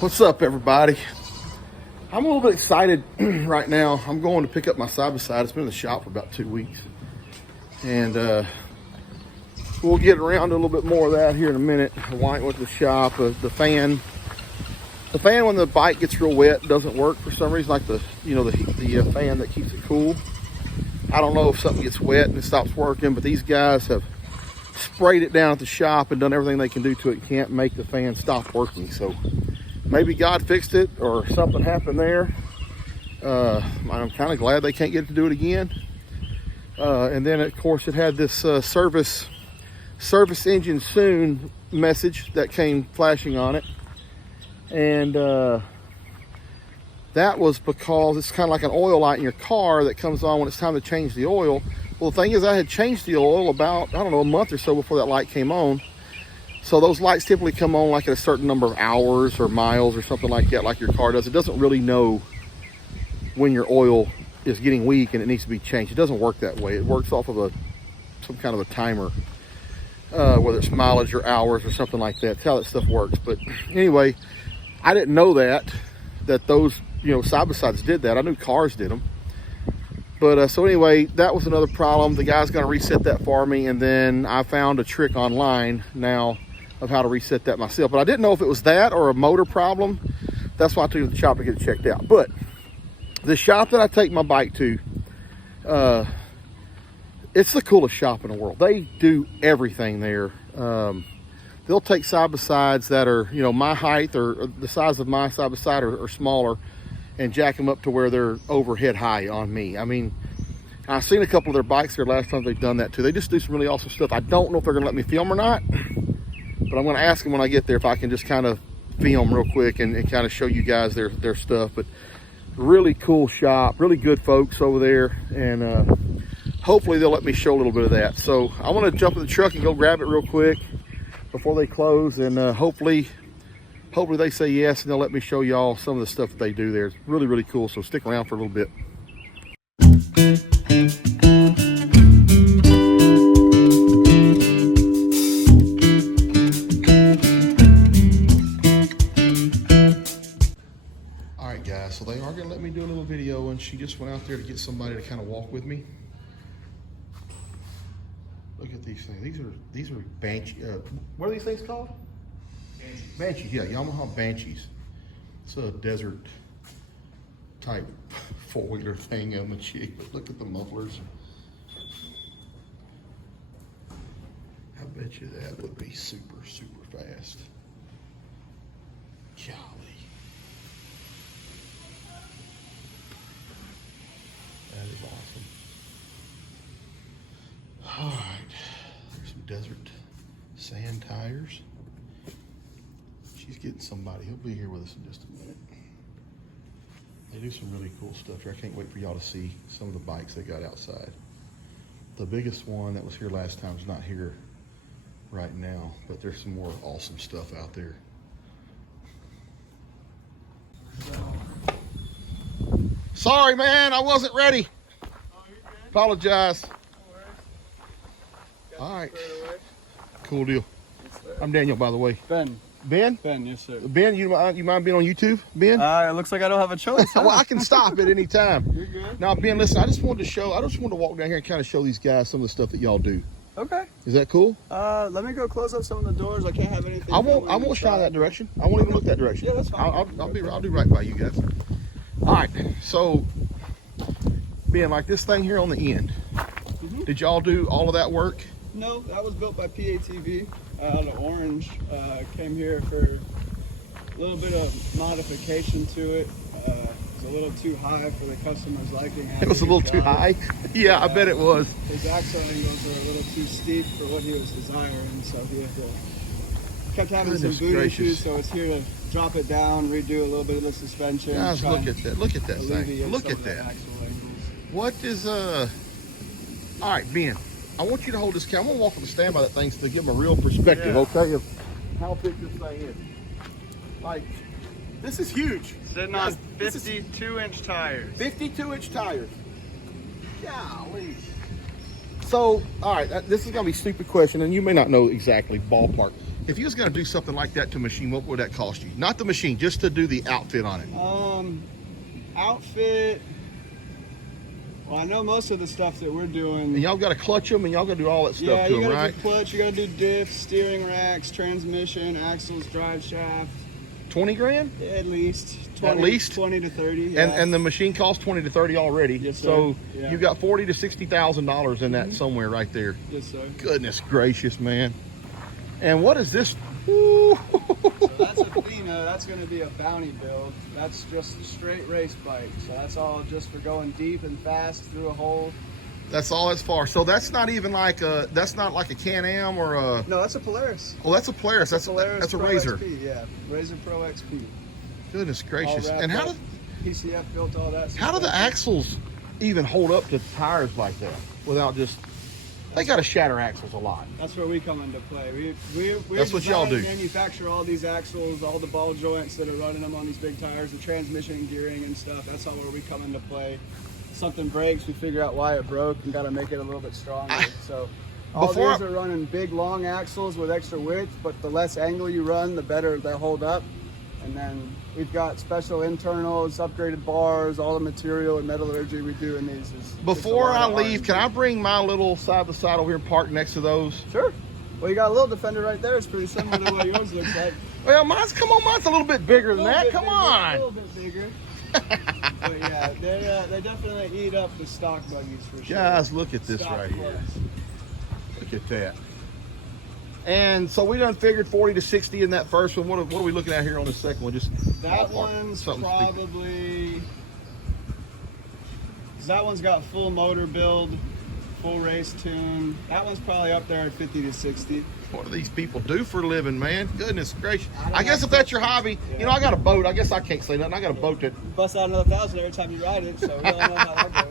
What's up, everybody? I'm a little bit excited right now. I'm going to pick up my side-by-side. It's been in the shop for about 2 weeks. And we'll get around to a little bit more of that here in a minute. I went to the shop. The fan when the bike gets real wet doesn't work for some reason, like the fan that keeps it cool. I don't know if something gets wet and it stops working, but these guys have sprayed it down at the shop and done everything they can do to it. Can't make the fan stop working. So maybe God fixed it or something happened there. I'm kind of glad they can't get it to do it again. And then, of course, it had this service engine soon message that came flashing on it. And that was because it's kind of like an oil light in your car that comes on when it's time to change the oil. Well, the thing is, I had changed the oil about, I don't know, a month or so before that light came on. So those lights typically come on like at a certain number of hours or miles or something like that, like your car does. It doesn't really know when your oil is getting weak and it needs to be changed. It doesn't work that way. It works off of some kind of a timer, whether it's mileage or hours or something like that. That's how that stuff works. But anyway, I didn't know that those side-by-sides did that. I knew cars did them. But so anyway, that was another problem. The guy's going to reset that for me, and then I found a trick online now of how to reset that myself. But I didn't know if it was that or a motor problem. That's why I took it to the shop to get it checked out. But the shop that I take my bike to, it's the coolest shop in the world. They do everything there. They'll take side-by-sides that are, my height or the size of my side-by-side or smaller, and jack them up to where they're overhead high on me. I mean, I've seen a couple of their bikes there last time they've done that too. They just do some really awesome stuff. I don't know if they're gonna let me film or not, but I'm gonna ask them when I get there if I can just kind of film real quick and kind of show you guys their stuff. But really cool shop, really good folks over there, and hopefully they'll let me show a little bit of that. So I wanna jump in the truck and go grab it real quick before they close, and hopefully they say yes and they'll let me show y'all some of the stuff that they do there. It's really, really cool. So stick around for a little bit. All right, guys, so they are gonna let me do a little video, and she just went out there to get somebody to kind of walk with me. Look at these things. These are Banshee. What are these things called? Banshee, yeah, Yamaha Banshees. It's a desert type four-wheeler thing on the cheek. But look at the mufflers. I bet you that would be super, super fast. Golly. That is awesome. All right, there's some desert sand tires. She's getting somebody. He'll be here with us in just a minute. They do some really cool stuff here. I can't wait for y'all to see some of the bikes they got outside. The biggest one that was here last time is not here right now, but there's some more awesome stuff out there. Sorry, man, I wasn't ready. Apologize. All right. Cool deal. I'm Daniel, by the way. Ben. Ben? Ben, yes, sir. Ben, you mind being on YouTube, Ben? It looks like I don't have a choice. Huh? Well, I can stop at any time. You're good. Now, Ben, listen, I just wanted to walk down here and kind of show these guys some of the stuff that y'all do. Okay. Is that cool? Let me go close up some of the doors. I can't have anything. I won't shine that direction. I won't even look that direction. Yeah, that's fine. I'll do right by you guys. All right. So, Ben, like this thing here on the end, did y'all do all of that work? No, that was built by PATV out of Orange. Came here for a little bit of modification to it. It was a little too high for the customer's liking. It was a little too high? Yeah, I bet it was. His axle angles were a little too steep for what he was desiring, so he kept having some boot issues, so it's here to drop it down, redo a little bit of the suspension. Guys, look at that. Look at that thing. Look at that. What is, all right, Ben. I want you to hold this camera. I'm going to walk up and stand by that thing to give them a real perspective, okay, of how big this thing is. Like, this is huge. Sitting on 52-inch tires. 52-inch tires. Golly. So, all right, this is going to be a stupid question, and you may not know exactly ballpark. If you was gonna do something like that to a machine, what would that cost you? Not the machine, just to do the outfit on it. Outfit. Well, I know most of the stuff that we're doing. And y'all got to clutch them, and y'all got to do all that stuff Yeah, to you them, gotta right? do clutch, you gotta do diff, steering racks, transmission, axles, drive shaft. 20 grand? At least. 20, At least? 20 to 30. Yeah. And the machine costs 20 to 30 already. Yes, sir. So Yeah. you got $40 to $60,000 in that somewhere right there. Yes, sir. Goodness gracious, man! And what is this? Ooh. So that's a Athena. That's going to be a bounty build. That's just a straight race bike. So that's all just for going deep and fast through a hole. That's all it's for. So that's not even like a. That's not like a Can-Am or a. No, that's a Polaris. Oh, that's a Polaris. That's Polaris a Pro Razor. XP, yeah, Razor Pro XP. Goodness gracious! All wrapped And how up. did PCF built all that. how do the axles even hold up to tires like that without just? They got to shatter axles a lot. That's where we come into play. We're That's what y'all do. Manufacture all these axles, all the ball joints that are running them on these big tires, the transmission gearing and stuff. That's all where we come into play. Something breaks, we figure out why it broke and got to make it a little bit stronger. So all these are running big long axles with extra width, but the less angle you run, the better they hold up. And then we've got special internals, upgraded bars, all the material and metallurgy we do in these. Before I leave, can I bring my little side-by-side over here and park next to those? Sure. Well, you got a little Defender right there. It's pretty similar to what yours looks like. Well, mine's a little bit bigger than that. Come A on. little bit bigger. But yeah, they definitely eat up the stock buggies for sure. Guys, look at this Stock right here. plus. Look at that. And so we done figured 40 to 60 in that first one. What are we looking at here on the second one? Just That ballpark, one's something to speak. probably. That one's got full motor build, full race tune. That one's probably up there at 50 to 60. What do these people do for a living, man? Goodness gracious. don't I guess know. if that's your hobby, Yeah. you know, I got a boat. I guess I can't say nothing. I got a boat that. You bust out another 1,000 every time you ride it, so we all know how that goes.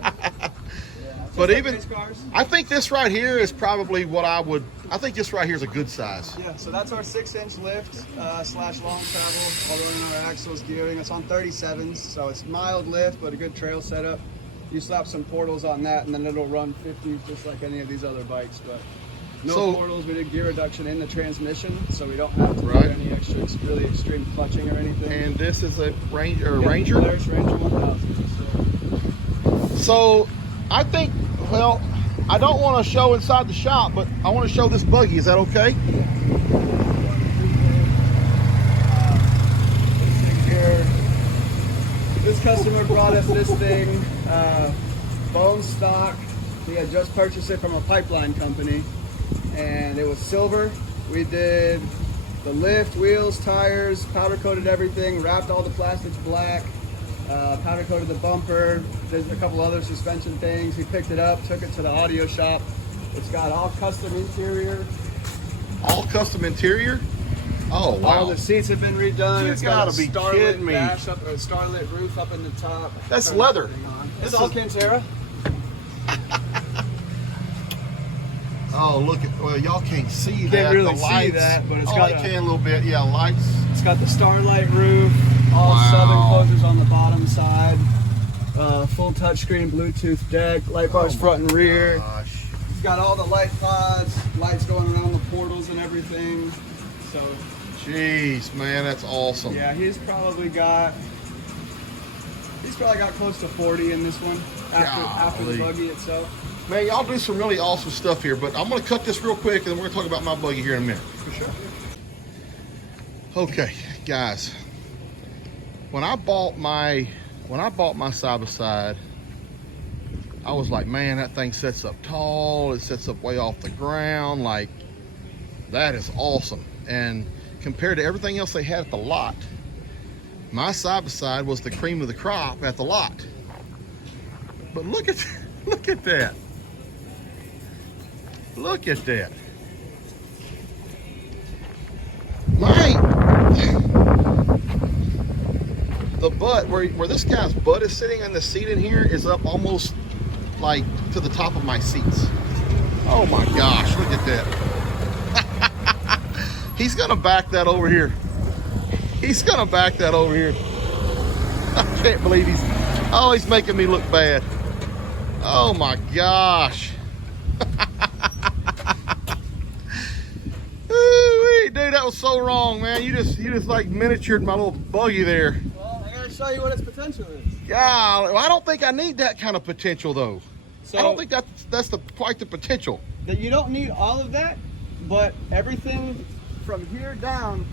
Yeah, just But like even, race cars. I think this right here is probably what I think this right here is a good size. Yeah, so that's our 6-inch lift slash long travel, all the way in our axles gearing. It's on 37s, so it's mild lift, but a good trail setup. You slap some portals on that, and then it'll run 50 just like any of these other bikes. But no So- portals. We did gear reduction in the transmission, so we don't have to Right. do any extra really extreme clutching or anything. And this is a Ranger. Yeah, Ranger. Polaris Ranger 1000. So I think, well, I don't want to show inside the shop, but I want to show this buggy. Is that okay? This customer brought us this thing, bone stock. He had just purchased it from a pipeline company, and it was silver. We did the lift, wheels, tires, powder coated everything, wrapped all the plastics black, powder coated the bumper, did a couple other suspension things. He picked it up, took it to the audio shop. It's got all custom interior. All custom interior. Oh All wow. the seats have been redone. You It's got gotta a be starlit kidding me. dash up, a starlit roof up in the top. That's Turn leather. everything on. This It's all is- Cantera. Oh look at. Well, y'all can't see that. Can't really the see lights. that, but it's oh, got I a- can a little bit. Yeah, lights. It's got the starlight roof, all Wow. southern closures on the bottom side, full touchscreen Bluetooth deck, light bars front and rear. Gosh. It's got all the light pods, lights going around the portals and everything. So Jeez, man, that's awesome. yeah, he's probably got close to 40 in this one after the Golly. buggy itself. Man, y'all do some really awesome stuff here, but I'm going to cut this real quick, and then we're going to talk about my buggy here in a minute. For sure. Okay, guys. When I bought my side-by-side, I was like, man, that thing sets up tall. It sets up way off the ground. Like, that is awesome. And compared to everything else they had at the lot, my side-by-side was the cream of the crop at the lot. But look at look at that. Look at that. The butt, where this guy's butt is sitting on the seat in here, is up almost like to the top of my seats. Oh my gosh, look at that. He's gonna back that over here. He's gonna back that over here. I can't believe he's making me look bad. Oh my gosh. Ooh-wee, dude, that was so wrong, man. You just like miniatured my little buggy there. Well, I gotta show you what its potential is. Yeah, well, I don't think I need that kind of potential though. So I don't think that's quite the potential. that you don't need all of that, but everything from here down.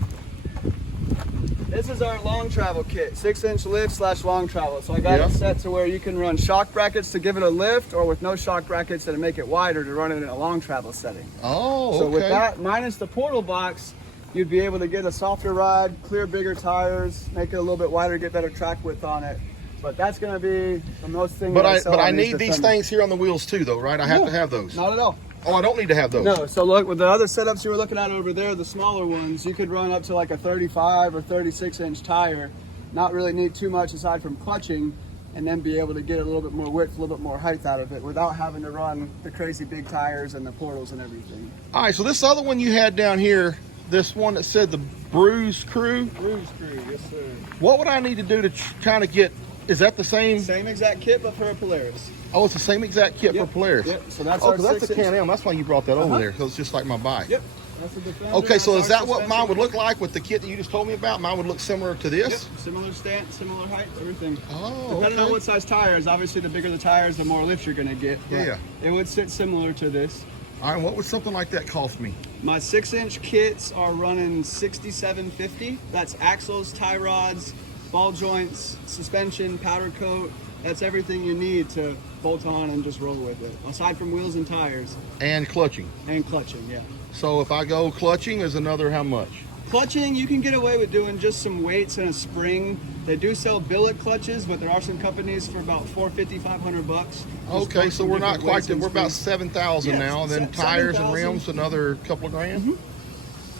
This is our long travel kit, 6-inch lift / long travel. So I got it set to where you can run shock brackets to give it a lift, or with no shock brackets and make it wider to run it in a long travel setting. Oh, So okay. with that, minus the portal box, you'd be able to get a softer ride, clear bigger tires, make it a little bit wider, get better track width on it. But that's going to be the most thing. But that I need these things here on the wheels too, though, right? I have to have those. Not at all. Oh, I don't need to have those. No, so look, with the other setups you were looking at over there, the smaller ones, you could run up to like a 35 or 36-inch tire, not really need too much aside from clutching, and then be able to get a little bit more width, a little bit more height out of it without having to run the crazy big tires and the portals and everything. All right, so this other one you had down here, this one that said the Bruise Crew, Bruise Crew, yes sir. what would I need to do to kind of get, is that the same? Same exact kit, but for a Polaris. Oh, it's the same exact kit for Polaris. Yep, so that's oh, our that's the 6-inch. Can-Am. That's why you brought that over there, because it's just like my bike. Yep. That's the Defender. Okay, so is That's that our what mine would suspension. look like with the kit that you just told me about? Mine would look similar to this? Yep, similar stance, similar height, everything. Oh, Depending okay. on what size tires, obviously the bigger the tires, the more lift you're gonna get. but Yeah. It would sit similar to this. All right, what would something like that cost me? My 6-inch kits are running $67.50. That's axles, tie rods, ball joints, suspension, powder coat. That's everything you need to bolt on and just roll with it. Aside from wheels and tires And clutching. and clutching, yeah. So if I go clutching, is another how much? Clutching, you can get away with doing just some weights and a spring. They do sell billet clutches, but there are some companies for about $450, $500. Okay, so we're not quite, there. we're about 7,000 Yeah, now, and then tires and 7,000. rims, another couple of grand.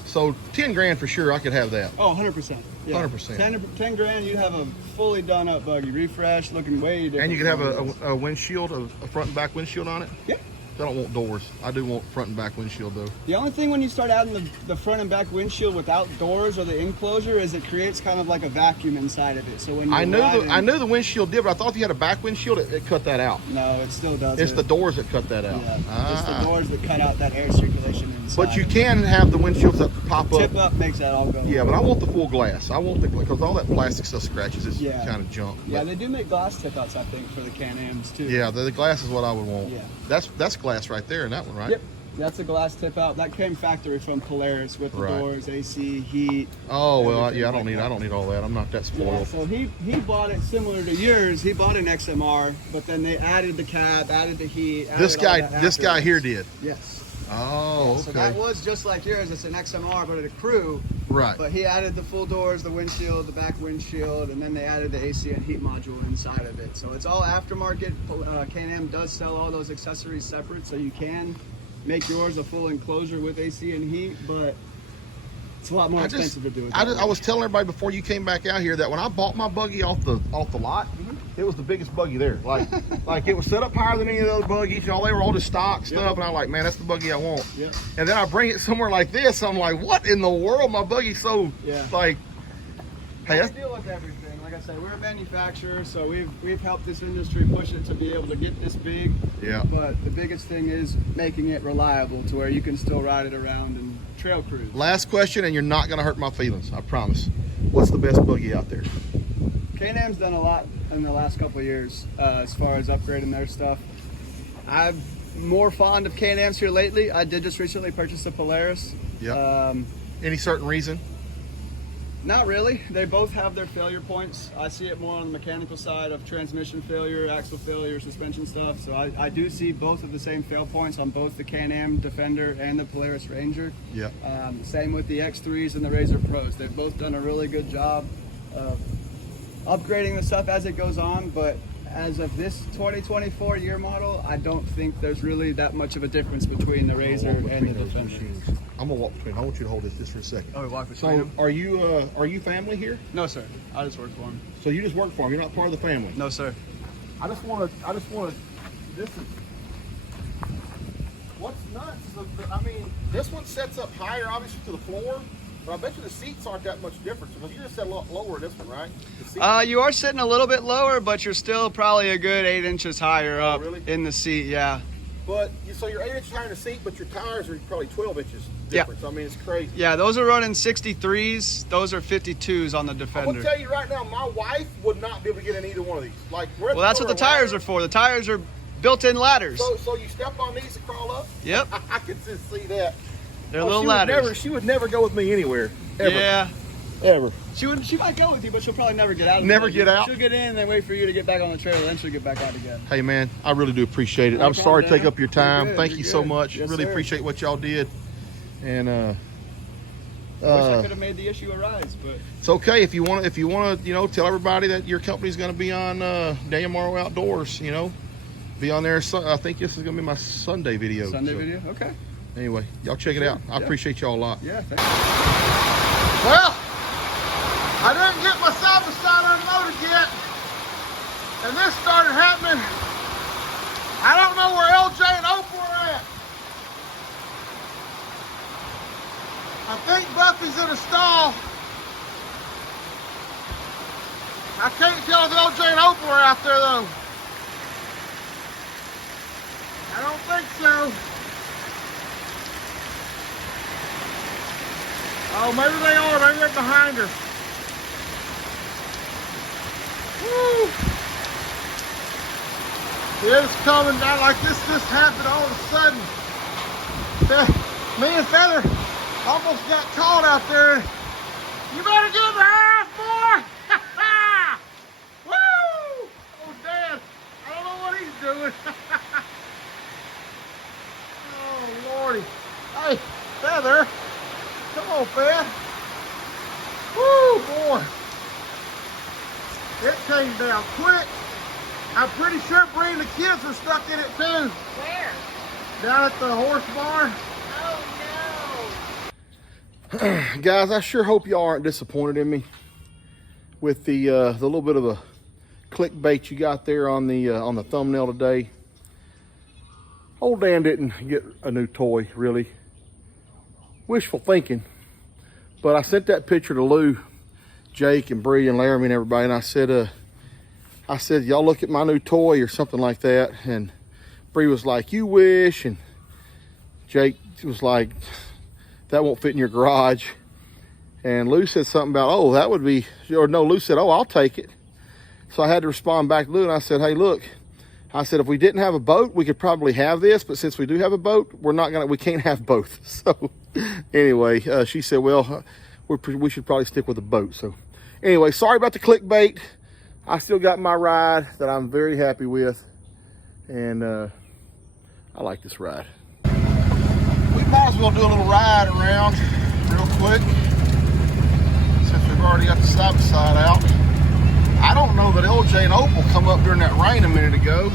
So 10 grand for sure, I could have that. Oh, 100%. Yeah. 100%. 10 grand, you'd have a fully done up buggy, refreshed, looking way different. And you could have from a windshield, a front and back windshield on it. Yep. I don't want doors. I do want front and back windshield though. The only thing when you start adding the front and back windshield without doors or the enclosure is it creates kind of like a vacuum inside of it. So when you're I riding, knew the windshield did, but I thought if you had a back windshield, it cut that out. No, it still does. It's the doors that cut that out. Yeah, it's the doors that cut out that air circulation inside. But you can have the windshields that pop up. Tip up makes that all go. Yeah, but I want the full glass. I want the, because all that plastic stuff scratches. It's Yeah. kind of junk. Yeah, But they do make glass tip outs, I think, for the Can-Ams too. yeah, the glass is what I would want. Yeah. That's glass right there in that one, right? Yep. That's a glass tip out. That came factory from Polaris with the Right. doors, AC, heat. Oh well, everything yeah, I like don't need all that. I'm not that Yeah, spoiled. so he bought it similar to yours. He bought an XMR, but then they added the cab, added the heat. This added all guy that afterwards. here did. Yes. Oh, So okay. that was just like yours. It's an XMR, but a crew. Right. But he added the full doors, the windshield, the back windshield, and then they added the AC and heat module inside of it. So it's all aftermarket. Can-Am does sell all those accessories separate, so you can make yours a full enclosure with AC and heat, but it's a lot more expensive to do it. I was telling everybody before you came back out here that when I bought my buggy off the lot, it was the biggest buggy there. Like it was set up higher than any of the other buggies. You know, they were all just stock stuff, and I'm like, man, that's the buggy I want. Yep. And then I bring it somewhere like this. I'm like, what in the world? My buggy's so like. Hey, We that's, deal with everything. Like I said, we're a manufacturer, so we've helped this industry push it to be able to get this big. yeah. But the biggest thing is making it reliable to where you can still ride it around and trail cruise. Last question, and you're not gonna hurt my feelings. I promise. What's the best buggy out there? Can-Am's done a lot in the last couple of years as far as upgrading their stuff. I'm more fond of Can-Am's here lately. I did just recently purchase a Polaris. Yeah. Any certain reason? Not really. They both have their failure points. I see it more on the mechanical side of transmission failure, axle failure, suspension stuff. So I do see both of the same fail points on both the Can-Am Defender and the Polaris Ranger. Yeah. Same with the X3s and the Razor Pros. They've both done a really good job of upgrading the stuff as it goes on, but as of this 2024 year model, I don't think there's really that much of a difference between the Razor and the Defender. I'm gonna walk between. I want you to hold this just for a second. Oh, we walk between So, them? are you family here? No, sir. I just work for him. So you just work for him. You're not part of the family. No, sir. I just want to. This is what's nuts. I mean, this one sets up higher, obviously, to the floor. But I bet you the seats aren't that much different. Because you just said lower this one, right? The seats- You are sitting a little bit lower, but you're still probably a good 8 inches higher up really? in the seat. Yeah. But so you're 8 inches higher in the seat, but your tires are probably 12 inches difference. I mean, it's crazy. Yeah, those are running 63s. Those are 52s on the I'm Defender. gonna tell you right now, my wife would not be able to get in either one of these. Like, Well, that's what the tires are for. The tires are built-in ladders. So you step on these to crawl up? Yep. I can just see that. They're little ladders. She would never go with me anywhere. Ever. Yeah. Ever. She might go with you, but she'll probably never get out. Never get out? She'll get in and then wait for you to get back on the trailer, then she'll get back out again. Hey, man, I really do appreciate it. No I'm sorry to problem, take up your time. You're Thank good. you You're so good. much. Yes, Really sir. appreciate what y'all did. And I wish I could have made the issue a rise, but it's okay if you want to, tell everybody that your company's going to be on Daniel Morrow Outdoors. Be on there. I think this is going to be my Sunday video. video. Okay. Anyway, y'all check it out. I appreciate y'all a lot. Yeah. Thanks. Well, I didn't get my side-by-side unloaded yet, and this started happening. I don't know where LJ and Opal are at. I think Buffy's in a stall. I can't tell if LJ and Opal are out there though. I don't think so. Oh, maybe they are. Maybe they're behind her. Woo! It's coming down like this just happened all of a sudden. Me and Feather almost got caught out there. You better get in the house, boy! Woo! Oh, Dad, I don't know what he's doing. Oh, Lordy. Hey, Feather. Come on, Fed. Woo, boy. It came down quick. I'm pretty sure Bree and the kids were stuck in it too. Where? Down at the horse barn. Oh no. Guys, I sure hope y'all aren't disappointed in me with the little bit of a clickbait you got there on the thumbnail today. Old Dan didn't get a new toy, really. Wishful thinking. But I sent that picture to Lou, Jake, and Bree, and Laramie, and everybody, and I said, y'all look at my new toy or something like that. And Bree was like, you wish. And Jake was like, that won't fit in your garage. And Lou said something about, oh, that would be, or no, Lou said, oh, I'll take it. So I had to respond back to Lou, and I said, hey, look, I said, if we didn't have a boat, we could probably have this, but since we do have a boat, we can't have both. So anyway, she said, well, we should probably stick with the boat. So anyway, sorry about the clickbait. I still got my ride that I'm very happy with, and I like this ride. We might as well do a little ride around real quick since we've already got the side-by-side out. I don't know that LJ and Opal come up during that rain a minute ago.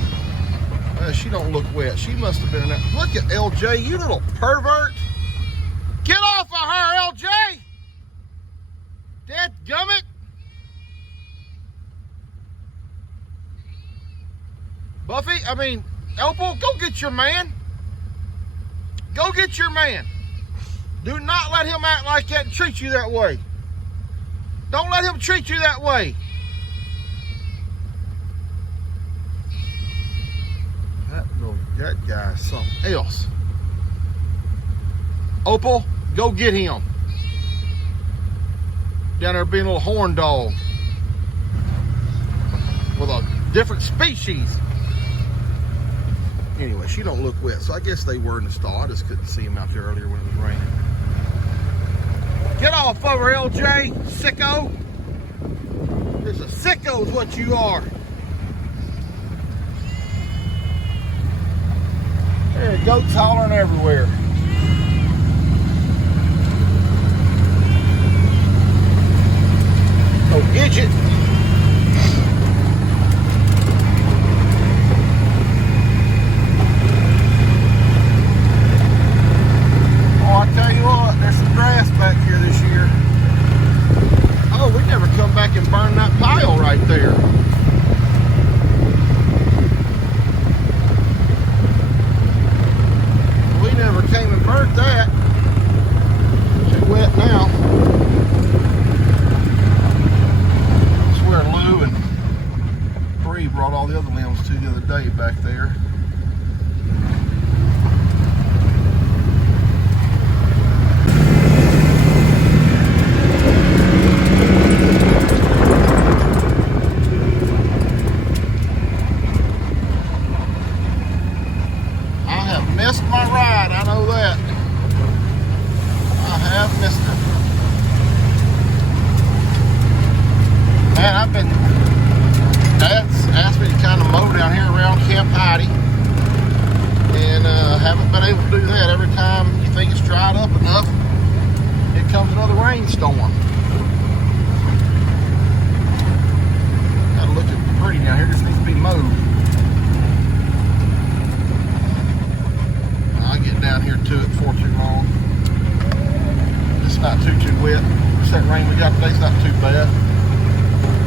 She don't look wet. She must have been in that. Look at LJ, you little pervert. Get off of her, LJ! Dadgummit! Opal, go get your man. Go get your man. Do not let him act like that and treat you that way. Don't let him treat you that way. That guy's something else. Opal, go get him. Down there being a little horn dog with a different species. Anyway, she don't look wet, so I guess they were in the stall. I just couldn't see them out there earlier when it was raining. Get off over, LJ, sicko. There's a sicko is what you are. There, goats hollering everywhere. Oh, Gidget. Oh, I tell you what, there's some grass back here this year. Oh, we never come back and burn that pile right there. We never came and burnt that. It's wet now. That's where Lou and Bree brought all the other limbs to the other day back there. camping. Dad's asked me to kind of mow down here around Camp Heidi, and haven't been able to do that. Every time you think it's dried up enough, here comes another rainstorm. Gotta look at pretty down here, just needs to be mowed. I'll get down here to it before too long. It's not too wet. That rain we got today's not too bad.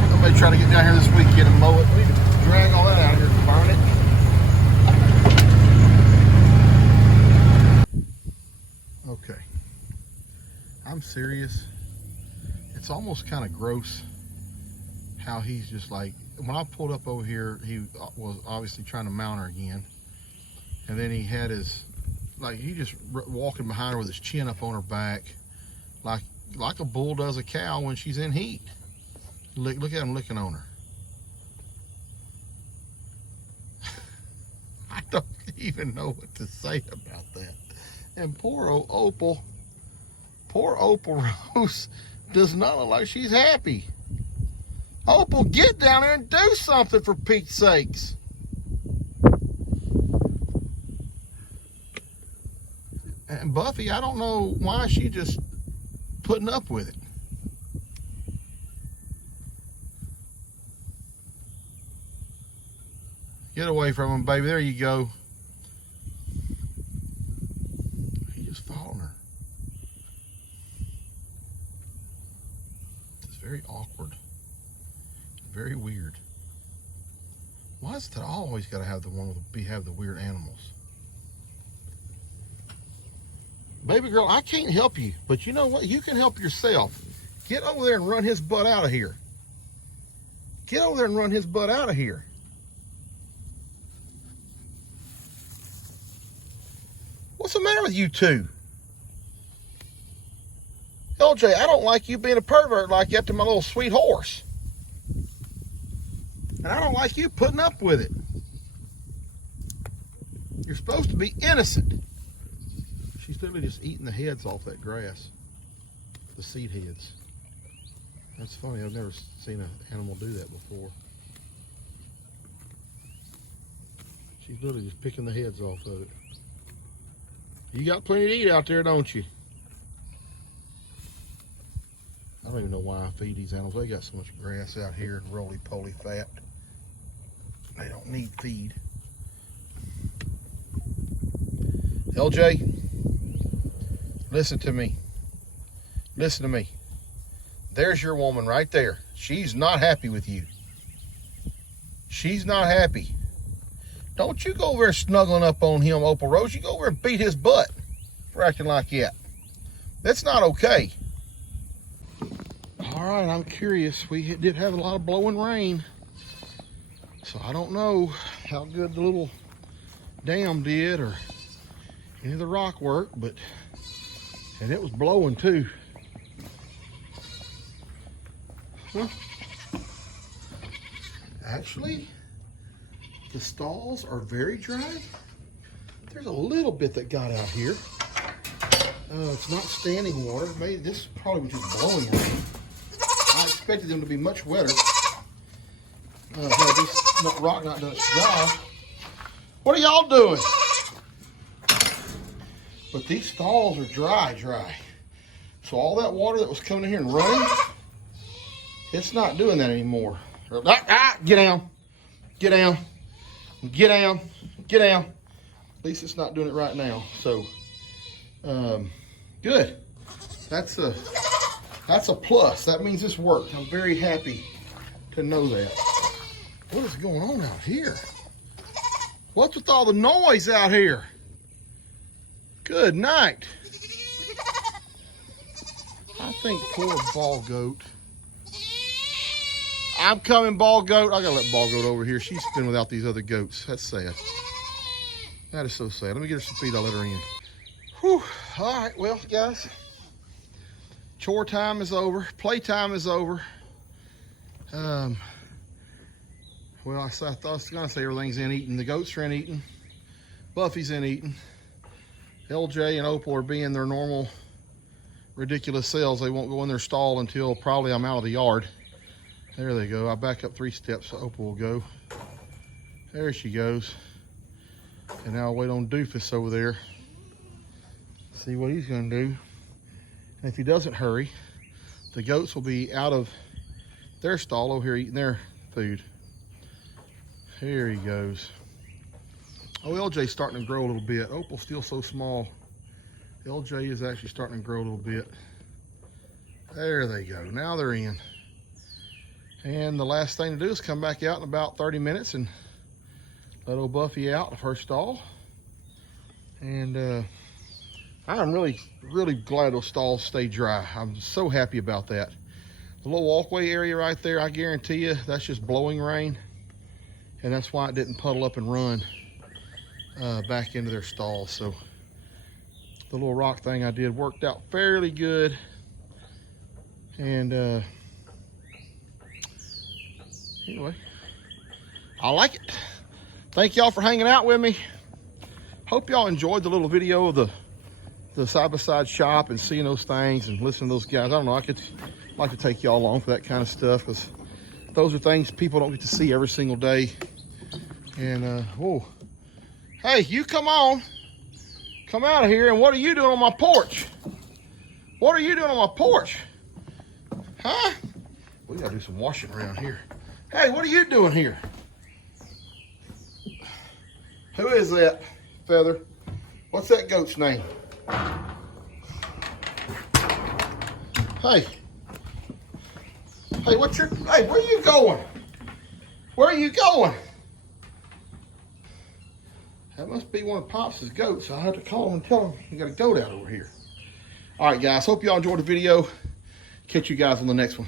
Somebody try to get down here this weekend and mow it. We need to drag all that out here and burn it. Okay. I'm serious. It's almost kind of gross how he's just like, when I pulled up over here, he was obviously trying to mount her again. And then he had his, like, he just walking behind her with his chin up on her back, like a bull does a cow when she's in heat. Look at him licking on her. I don't even know what to say about that. And poor old Opal, poor Opal Rose does not look like she's happy. Opal, get down there and do something, for Pete's sakes. And Buffy, I don't know why she just putting up with it. Get away from him, baby. There you go. He just following her. It's very awkward. Very weird. Why is it that I always got to have the one with have the weird animals? Baby girl, I can't help you, but you know what? You can help yourself. Get over there and run his butt out of here. Get over there and run his butt out of here. What's the matter with you two? LJ, I don't like you being a pervert like that to my little sweet horse. And I don't like you putting up with it. You're supposed to be innocent. She's literally just eating the heads off that grass. The seed heads. That's funny. I've never seen an animal do that before. She's literally just picking the heads off of it. You got plenty to eat out there, don't you? I don't even know why I feed these animals. They got so much grass out here and roly-poly fat. They don't need feed. LJ, listen to me. Listen to me. There's your woman right there. She's not happy with you. She's not happy. Don't you go over there snuggling up on him, Opal Rose. You go over and beat his butt for acting like that. That's not okay. All right, I'm curious. We did have a lot of blowing rain. So I don't know how good the little dam did or any of the rock work, and it was blowing too. Well, actually, the stalls are very dry. There's a little bit that got out here. It's not standing water. Maybe this probably was just blowing rain. I expected them to be much wetter. Had this rock not done its job. What are y'all doing? But these stalls are dry. So all that water that was coming in here and running, it's not doing that anymore. Get down. Get down. Get down. Get down. At least it's not doing it right now. So, good. That's a plus. That means this worked. I'm very happy to know that. What is going on out here? What's with all the noise out here? Good night. I think poor Ball Goat. I'm coming, Ball Goat. I gotta let Ball Goat over here. She's been without these other goats. That's sad. That is so sad. Let me get her some feed. I'll let her in. Whew. All right, well, guys. Chore time is over. Playtime is over. Well, I thought I was gonna say everything's in eating. The goats are in eating. Buffy's in eating. LJ and Opal are being their normal, ridiculous selves. They won't go in their stall until probably I'm out of the yard. There they go. I'll back up 3 steps so Opal will go. There she goes. And now I'll wait on Doofus over there. See what he's gonna do. And if he doesn't hurry, the goats will be out of their stall over here eating their food. Here he goes. Oh, LJ's starting to grow a little bit. Opal's still so small. LJ is actually starting to grow a little bit. There they go. Now they're in. And the last thing to do is come back out in about 30 minutes and let old Buffy out of her stall. And I'm really glad those stalls stay dry. I'm so happy about that. The little walkway area right there, I guarantee you, that's just blowing rain. And that's why it didn't puddle up and run back into their stalls. So the little rock thing I did worked out fairly good. And anyway, I like it. Thank y'all for hanging out with me. Hope y'all enjoyed the little video of the side-by-side shop and seeing those things and listening to those guys. I don't know, I could like to take y'all along for that kind of stuff, because those are things people don't get to see every single day. And oh, hey, you come on, come out of here. And what are you doing on my porch? What are you doing on my porch? Huh? We gotta do some washing around here. Hey, what are you doing here? Who is that, Feather? What's that goat's name? Hey. Hey, hey, where are you going? Where are you going? That must be one of Pops' goats. So I have to call him and tell him you got a goat out over here. All right, guys, hope y'all enjoyed the video. Catch you guys on the next one.